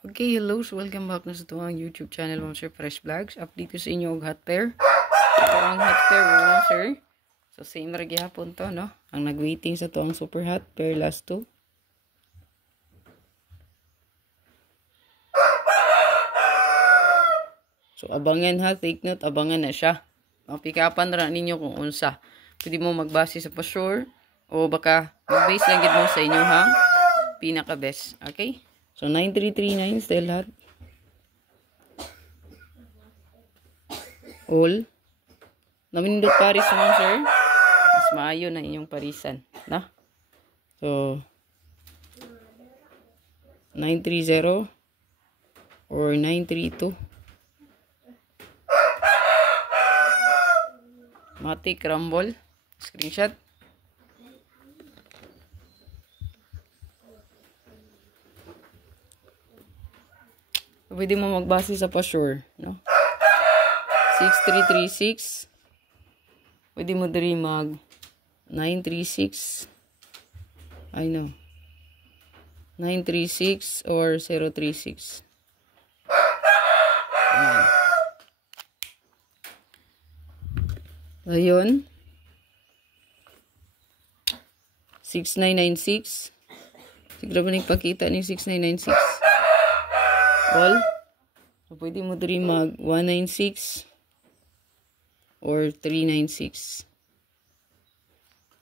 Okay, hello. So, welcome back na sa tuwang YouTube channel mo, Sir Fresh Vlogs. Update ko sa inyo og hot pair. Ito ang hot pair mo, sir. So, same ragi hapon to, no? Ang nag-waiting sa tuwang super hot pair last two. So, abangan ha. Take note, abangan na siya. Mapikapan na ninyo kung unsa. Pwede mo magbase sa pa-sure o baka mag-base lang mo sa inyo hang pinaka-best. Okay? So, 9339 still hot. All. Namindot paris naman, sir. Mas maayo na inyong parisan. Na? So, 930 or 932. Matic Rumble. Screenshot. Pwede mo magbase sa pa-sure, no? 6336. Pwede mo diri mag 936. I know. 936 or 036. Ayan. Ayun. 6996. Siguro ba nagpakita ni 6996? All. So, pwede mo diri mag 196 or 396.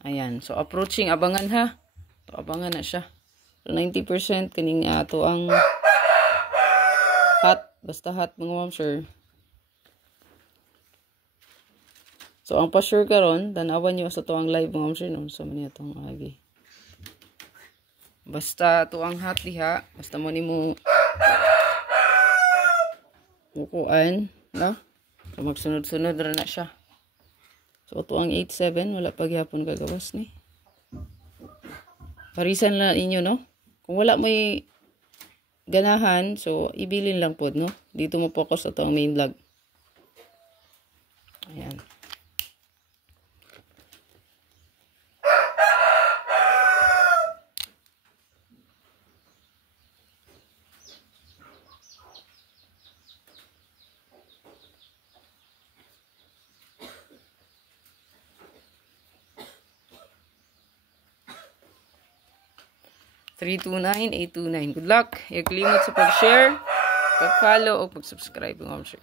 Ayan. So, approaching. Abangan ha. So, abangan na siya. So, 90% kaning ato ang hot. Basta hot mga ma'am, sir. So, ang pa-sure karon, tanawan nyo sa tuwang live mga ma'am, sir. No? So, maniya itong agi. Basta tuwang hot diha. Basta mo ni mo bukuan, no? So, magsunod-sunod na siya. So, ito ang 87. Wala pa gyapon kagawas ni. Parisan lang inyo, no? Kung wala may ganahan, so, ibilin lang po, no? Dito mo focus sa ito ang main vlog. Ayan. #329-829. Good luck. Huwag kalimot sa pag-share, pag-follow, o pag-subscribe. Mga sir.